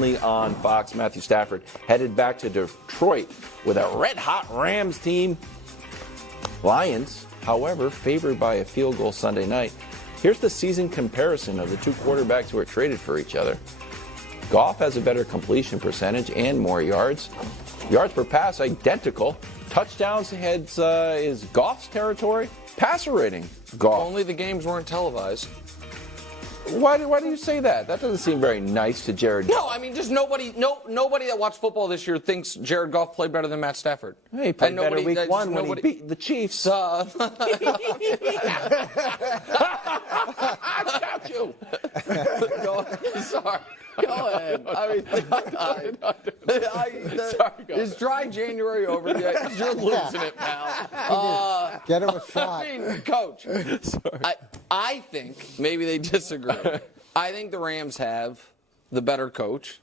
only on Fox. Matthew Stafford headed back to Detroit with a red-hot Rams team. Lions, however, favored by a field goal Sunday night. Here's the season comparison of the two quarterbacks who are traded for each other. Goff has a better completion percentage and more yards. Yards per pass, identical. Touchdowns is Goff's territory. Passer rating, Goff. Only the games weren't televised. Why do you say that? That doesn't seem very nice to Jared Goff. No, I mean, just nobody that watched football this year thinks Jared Goff played better than Matt Stafford. Hey, he played better week one when he beat the Chiefs. I got you. Sorry. Go ahead. Is dry January over yet? You're losing it, pal. Get him a shot. I mean, Coach, I think maybe they disagree. I think the Rams have the better coach.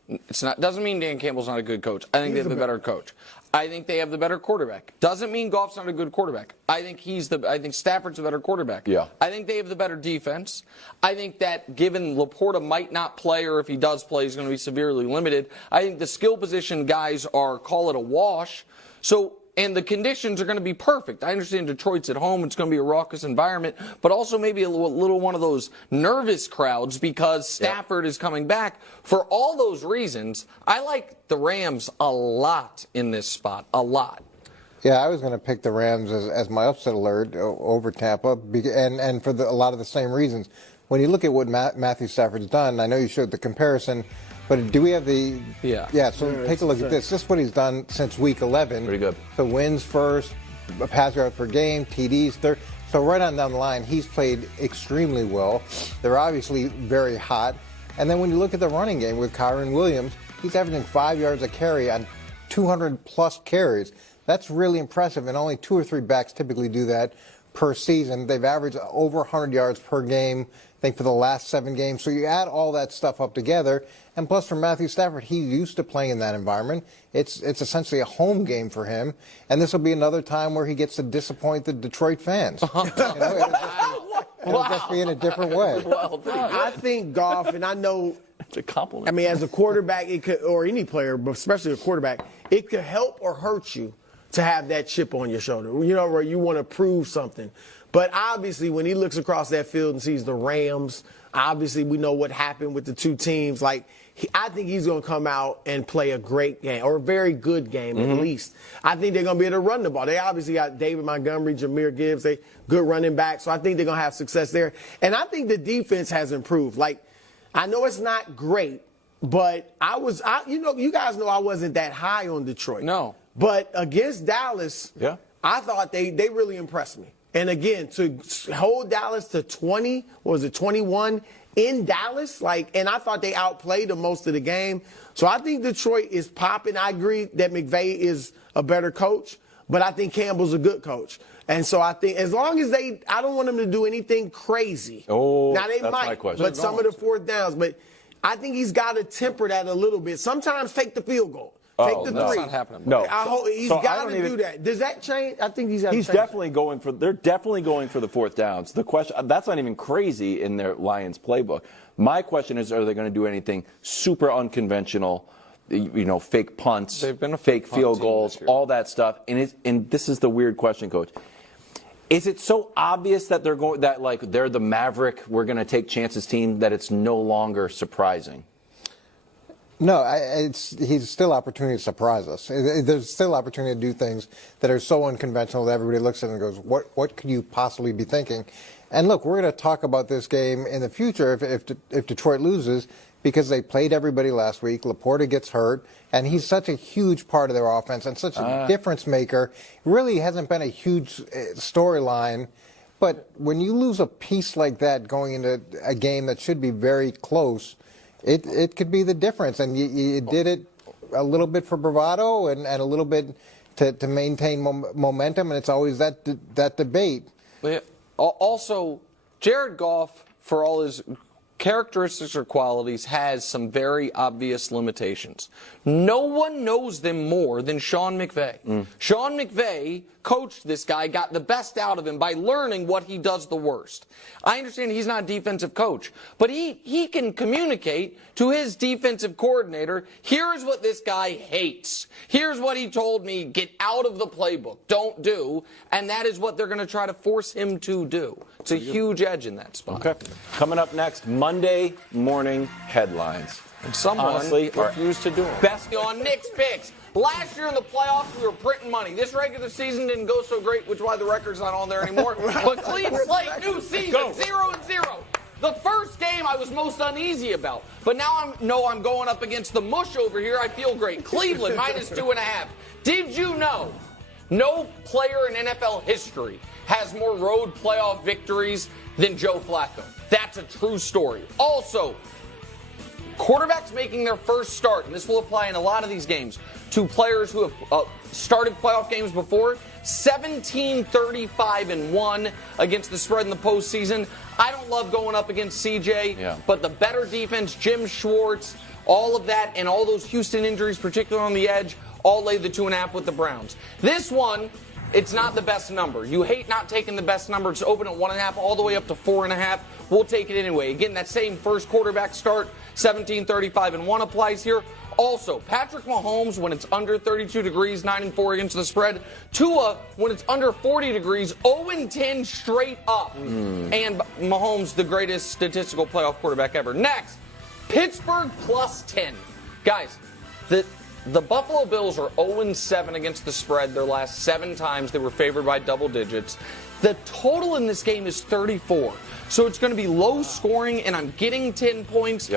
Doesn't mean Dan Campbell's not a good coach. I think they have the better coach. I think they have the better quarterback. Doesn't mean Goff's not a good quarterback. I think Stafford's a better quarterback. Yeah. I think they have the better defense. I think that given Laporta might not play, or if he does play, he's going to be severely limited. I think the skill position guys are, call it a wash. And the conditions are going to be perfect. I understand Detroit's at home. It's going to be a raucous environment, but also maybe a little one of those nervous crowds because Stafford is coming back. For all those reasons, I like the Rams a lot in this spot, a lot. Yeah, I was going to pick the Rams as my upset alert over Tampa, and for a lot of the same reasons. When you look at what Matthew Stafford's done, I know you showed the comparison, but do we have the... Yeah, so take a look at this. This is what he's done since Week 11. Pretty good. So wins first, pass yards per game, TDs third. So right on down the line, he's played extremely well. They're obviously very hot. And then when you look at the running game with Kyron Williams, he's averaging 5 yards a carry on 200-plus carries. That's really impressive, and only 2 or 3 backs typically do that per season. They've averaged over 100 yards per game, I think, for the last 7 games. So you add all that stuff up together, and plus for Matthew Stafford, he's used to playing in that environment. It's essentially a home game for him, and this will be another time where he gets to disappoint the Detroit fans. It'll just be in a different way. Well, I think Goff, and I know it's a compliment. I mean, as a quarterback, it could, or any player, but especially a quarterback, it could help or hurt you to have that chip on your shoulder, where you want to prove something. But obviously, when he looks across that field and sees the Rams, obviously we know what happened with the two teams. I think he's going to come out and play a great game, or a very good game at least. I think they're going to be able to run the ball. They obviously got David Montgomery, Jahmyr Gibbs, they good running back, so I think they're going to have success there. And I think the defense has improved. I know it's not great, but you guys know I wasn't that high on Detroit. No. But against Dallas, I thought they really impressed me. And again, to hold Dallas to 21 in Dallas, and I thought they outplayed them most of the game. So I think Detroit is popping. I agree that McVay is a better coach, but I think Campbell's a good coach. And so I think as long as I don't want them to do anything crazy. Oh, now they that's might, my question. but some of the fourth downs. But I think he's got to temper that a little bit. Sometimes take the field goal. Take the 3. That's not happening. No. He's got to do that. Does that change? I think they're definitely going for the fourth downs. The question, that's not even crazy in their Lions playbook. My question is, are they going to do anything super unconventional, fake punts, They've been a fake punt field team goals, all that stuff? And this is the weird question, Coach. Is it so obvious that they're the Maverick, we're going to take chances team, that it's no longer surprising? No, he's still opportunity to surprise us. There's still opportunity to do things that are so unconventional that everybody looks at it and goes, what could you possibly be thinking? And look, we're going to talk about this game in the future if Detroit loses, because they played everybody last week. Laporta gets hurt, and he's such a huge part of their offense and such a difference maker. Really hasn't been a huge storyline. But when you lose a piece like that going into a game that should be very close, it could be the difference. And you did it a little bit for bravado and a little bit to maintain momentum, and it's always that debate. Also, Jared Goff, for all his characteristics or qualities has some very obvious limitations. No one knows them more than Sean McVay. Sean McVay coached this guy, got the best out of him by learning what he does the worst. I understand he's not a defensive coach, but he can communicate to his defensive coordinator, here's what this guy hates. Here's what he told me, get out of the playbook, don't do, and that is what they're going to try to force him to do. It's a huge edge in that spot. Okay. Coming up next, Monday morning headlines. And someone honestly refused to do them. Best on Knicks picks. Last year in the playoffs, we were printing money. This regular season didn't go so great, which is why the record's not on there anymore. But clean slate, new season, 0-0. The first game I was most uneasy about. But now I'm going up against the mush over here. I feel great. Cleveland, -2.5. Did you know no player in NFL history has more road playoff victories than Joe Flacco? That's a true story. Also, quarterbacks making their first start, and this will apply in a lot of these games, to players who have started playoff games before, 17-35-1 against the spread in the postseason. I don't love going up against CJ, but the better defense, Jim Schwartz, all of that, and all those Houston injuries, particularly on the edge, all laid the 2.5 with the Browns. This one, it's not the best number. You hate not taking the best number. It's open at 1.5 all the way up to 4.5. We'll take it anyway. Again, that same first quarterback start, 17-35-1 applies here. Also, Patrick Mahomes, when it's under 32 degrees, 9-4 against the spread. Tua, when it's under 40 degrees, 0-10 straight up. And Mahomes, the greatest statistical playoff quarterback ever. Next, Pittsburgh +10. Guys, the Buffalo Bills are 0-7 against the spread their last 7 times. They were favored by double digits. The total in this game is 34. So it's going to be low scoring, and I'm getting 10 points.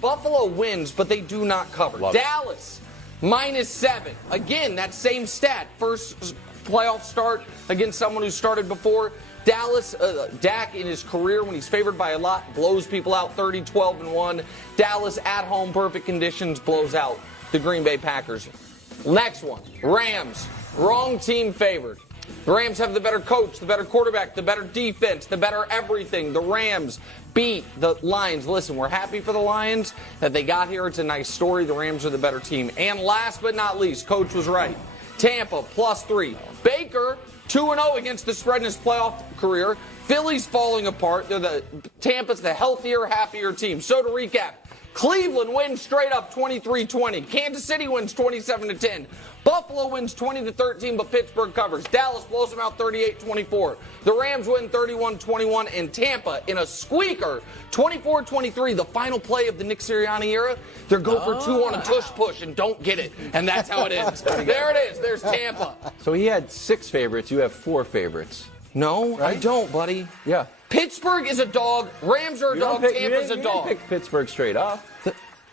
Buffalo wins, but they do not cover. Dallas, -7. Again, that same stat. First playoff start against someone who started before. Dallas, Dak in his career, when he's favored by a lot, blows people out 30-12-1. Dallas at home, perfect conditions, blows out the Green Bay Packers. Next one, Rams. Wrong team favored. The Rams have the better coach, the better quarterback, the better defense, the better everything. The Rams beat the Lions. Listen, we're happy for the Lions that they got here. It's a nice story. The Rams are the better team. And last but not least, Coach was right. Tampa +3. Baker 2-0 against the spread in his playoff career. Philly's falling apart. Tampa's the healthier, happier team. So to recap, Cleveland wins straight up 23-20. Kansas City wins 27-10. Buffalo wins 20-13, but Pittsburgh covers. Dallas blows them out 38-24. The Rams win 31-21, and Tampa in a squeaker 24-23. The final play of the Nick Sirianni era, they're go for 2 on a tush push and don't get it, and that's how it ends. There it is. There's Tampa. So he had 6 favorites. You have 4 favorites. No, right? I don't, buddy. Yeah. Pittsburgh is a dog. Rams are a dog. Tampa's a dog. You didn't pick Pittsburgh straight up.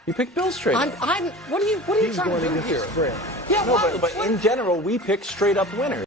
You picked Bills straight up. What are you trying to do here? Spread. Yeah, No, but in general, we pick straight up winners.